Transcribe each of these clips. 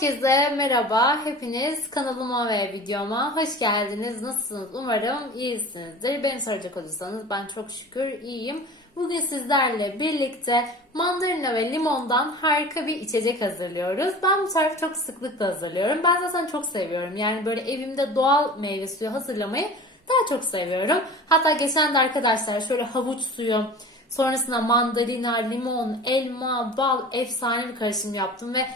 Herkese merhaba. Hepiniz kanalıma ve videoma hoş geldiniz. Nasılsınız? Umarım iyisinizdir. Beni soracak olursanız ben çok şükür iyiyim. Bugün sizlerle birlikte mandalina ve limondan harika bir içecek hazırlıyoruz. Ben bu tarifi çok sıklıkla hazırlıyorum. Ben zaten çok seviyorum. Yani böyle evimde doğal meyve suyu hazırlamayı daha çok seviyorum. Hatta geçen de arkadaşlar şöyle havuç suyu, sonrasında mandalina, limon, elma, bal efsane bir karışım yaptım ve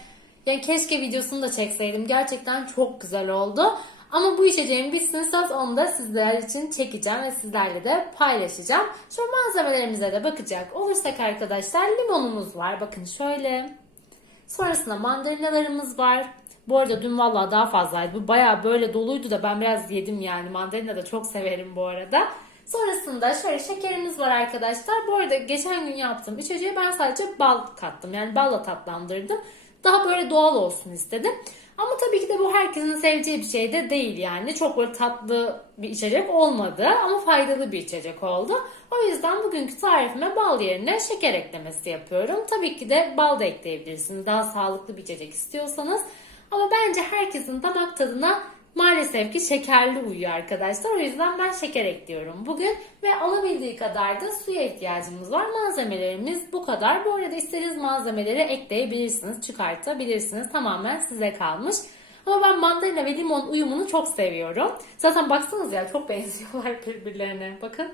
yani keşke videosunu da çekseydim. Gerçekten çok güzel oldu. Ama bu içeceğim bitsin söz onu da sizler için çekeceğim ve sizlerle de paylaşacağım. Şu malzemelerimize de bakacak olursak arkadaşlar limonumuz var. Bakın şöyle. Sonrasında mandalinalarımız var. Bu arada dün vallahi daha fazlaydı. Bu bayağı böyle doluydu da ben biraz yedim yani. Mandalina da çok severim bu arada. Sonrasında şöyle şekerimiz var arkadaşlar. Bu arada geçen gün yaptığım içeceğe ben sadece bal kattım. Yani balla tatlandırdım. Daha böyle doğal olsun istedim. Ama tabii ki de bu herkesin seveceği bir şey de değil yani. Çok böyle tatlı bir içecek olmadı ama faydalı bir içecek oldu. O yüzden bugünkü tarifime bal yerine şeker eklemesi yapıyorum. Tabii ki de bal da ekleyebilirsiniz. Daha sağlıklı bir içecek istiyorsanız. Ama bence herkesin damak tadına maalesef ki şekerli uyuyor arkadaşlar. O yüzden ben şeker ekliyorum bugün. Ve alabildiği kadar da suya ihtiyacımız var. Malzemelerimiz bu kadar. Bu arada istediğiniz malzemeleri ekleyebilirsiniz, çıkartabilirsiniz. Tamamen size kalmış. Ama ben mandalina ve limon uyumunu çok seviyorum. Zaten baksanız ya çok benziyorlar birbirlerine. Bakın.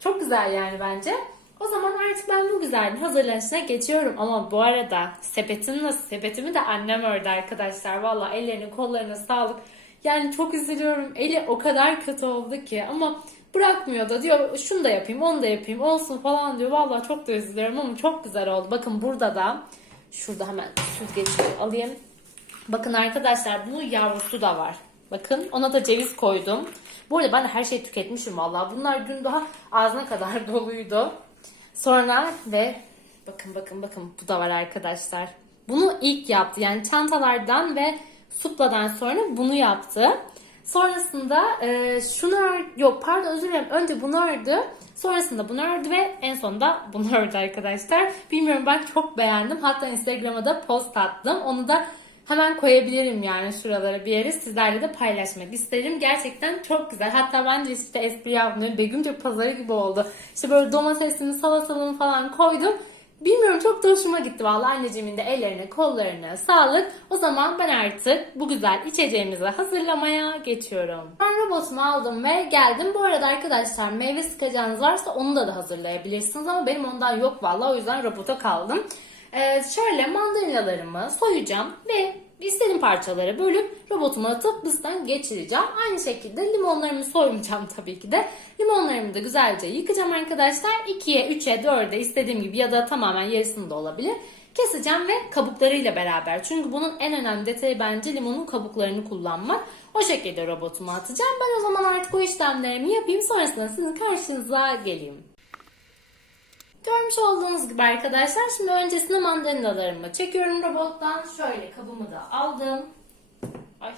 Çok güzel yani bence. O zaman artık ben bu güzelliğin hazırlanışına geçiyorum. Ama bu arada sepetim nasıl? Sepetimi de annem ördü arkadaşlar. Valla ellerine kollarına sağlık. Yani çok üzülüyorum. Eli o kadar kötü oldu ki ama bırakmıyor da diyor şunu da yapayım onu da yapayım olsun falan diyor. Valla çok da üzülüyorum ama çok güzel oldu. Bakın burada da şurada hemen süzgeci alayım. Bakın arkadaşlar bunun yavrusu da var. Bakın ona da ceviz koydum. Bu arada ben her şeyi tüketmişim valla. Bunlar dün daha ağzına kadar doluydu. Sonra ve bakın bakın bakın bu da var arkadaşlar. Bunu ilk yaptı. Yani çantalardan ve supladan sonra bunu yaptı. Sonrasında e, şunu ör, yok pardon özür dilerim. Önce bunu ördü. Sonrasında bunu ördü ve en sonunda bunu ördü arkadaşlar. Bilmiyorum ben çok beğendim. Hatta Instagram'a da post attım. Onu da hemen koyabilirim yani şuralara bir yere sizlerle de paylaşmak isterim. Gerçekten çok güzel. Hatta ben de işte espri yaptım. Begümce pazarı gibi oldu. İşte böyle domatesimi, salatalımı falan koydum. Bilmiyorum çok da hoşuma gitti vallahi anneciğimin de ellerine kollarına sağlık. O zaman ben artık bu güzel içeceğimizi hazırlamaya geçiyorum. Ben robotumu aldım ve geldim. Bu arada arkadaşlar meyve sıkacağınız varsa onu da da hazırlayabilirsiniz ama benim ondan yok vallahi o yüzden robota kaldım. Ee, şöyle mandalinalarımı soyacağım ve istediğim parçalara bölüp robotuma atıp bızdan geçireceğim. Aynı şekilde limonlarımı soymayacağım tabii ki de. Limonlarımı da güzelce yıkacağım arkadaşlar. 2'ye, 3'e, 4'e istediğim gibi ya da tamamen yarısını da olabilir. Keseceğim ve kabuklarıyla beraber. Çünkü bunun en önemli detayı bence limonun kabuklarını kullanmak. O şekilde robotuma atacağım. Ben o zaman artık o işlemlerimi yapayım. Sonrasında sizin karşınıza geleyim. Görmüş olduğunuz gibi arkadaşlar şimdi öncesinde mandalinalarımı çekiyorum robottan. Şöyle kabımı da aldım. Ay.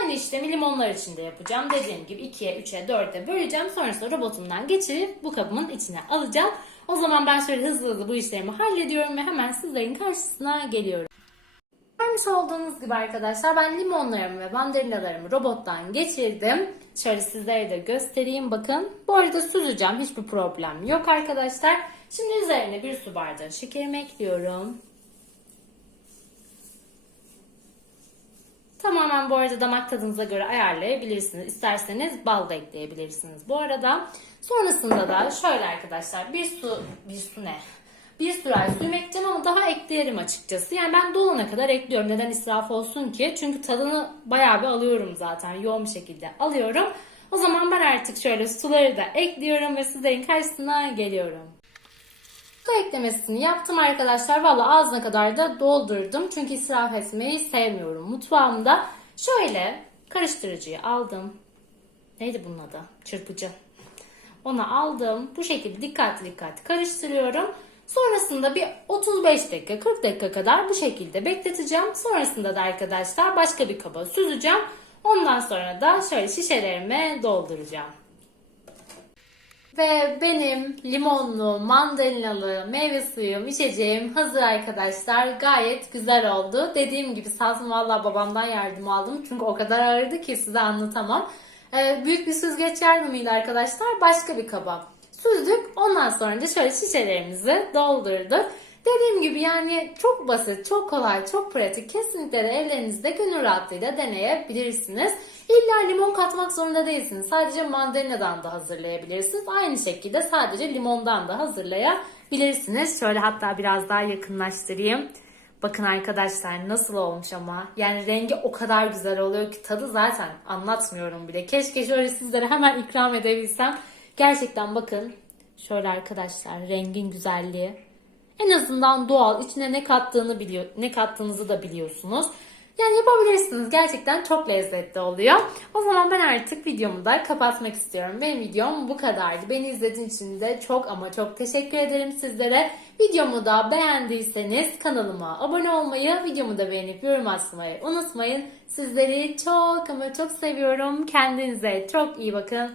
Aynı işlemi limonlar için de yapacağım. Dediğim gibi 2'ye, 3'e, 4'e böleceğim. Sonrasında robotumdan geçirip bu kabımın içine alacağım. O zaman ben şöyle hızlı hızlı bu işlerimi hallediyorum ve hemen sizlerin karşısına geliyorum. Görmüş olduğunuz gibi arkadaşlar ben limonlarımı ve mandalinalarımı robottan geçirdim. Şöyle sizlere de göstereyim bakın. Bu arada süzeceğim hiçbir problem yok arkadaşlar. Şimdi üzerine bir su bardağı şekerimi ekliyorum. Tamamen bu arada damak tadınıza göre ayarlayabilirsiniz. İsterseniz bal da ekleyebilirsiniz bu arada. Sonrasında da şöyle arkadaşlar bir su, bir su ne? Bir sürer suyum ekleyeceğim ama daha ekleyelim açıkçası. Yani ben dolana kadar ekliyorum. Neden israf olsun ki? Çünkü tadını bayağı bir alıyorum zaten. Yoğun bir şekilde alıyorum. O zaman ben artık şöyle suları da ekliyorum ve sizlerin karşısına geliyorum. Su eklemesini yaptım arkadaşlar. Valla ağzına kadar da doldurdum. Çünkü israf etmeyi sevmiyorum mutfağımda. Şöyle karıştırıcıyı aldım. Neydi bunun adı? Çırpıcı. Onu aldım. Bu şekilde dikkatli dikkatli karıştırıyorum. Sonrasında bir 35 dakika 40 dakika kadar bu şekilde bekleteceğim. Sonrasında da arkadaşlar başka bir kaba süzeceğim. Ondan sonra da şöyle şişelerime dolduracağım. Ve benim limonlu, mandalinalı meyve suyum, içeceğim hazır arkadaşlar. Gayet güzel oldu. Dediğim gibi sazım valla babamdan yardım aldım. Çünkü o kadar ağırdı ki size anlatamam. Ee, büyük bir süzgeç yardımıyla arkadaşlar başka bir kaba süzdük. Ondan sonra da şöyle şişelerimizi doldurduk. Dediğim gibi yani çok basit, çok kolay, çok pratik. Kesinlikle de evlerinizde gönül rahatlığıyla deneyebilirsiniz. İlla limon katmak zorunda değilsiniz. Sadece mandalinadan da hazırlayabilirsiniz. Aynı şekilde sadece limondan da hazırlayabilirsiniz. Şöyle hatta biraz daha yakınlaştırayım. Bakın arkadaşlar nasıl olmuş ama. Yani rengi o kadar güzel oluyor ki tadı zaten anlatmıyorum bile. Keşke şöyle sizlere hemen ikram edebilsem. Gerçekten bakın şöyle arkadaşlar rengin güzelliği. En azından doğal içine ne kattığını biliyor, ne kattığınızı da biliyorsunuz. Yani yapabilirsiniz. Gerçekten çok lezzetli oluyor. O zaman ben artık videomu da kapatmak istiyorum. Benim videom bu kadardı. Beni izlediğiniz için de çok ama çok teşekkür ederim sizlere. Videomu da beğendiyseniz kanalıma abone olmayı, videomu da beğenip yorum atmayı unutmayın. Sizleri çok ama çok seviyorum. Kendinize çok iyi bakın.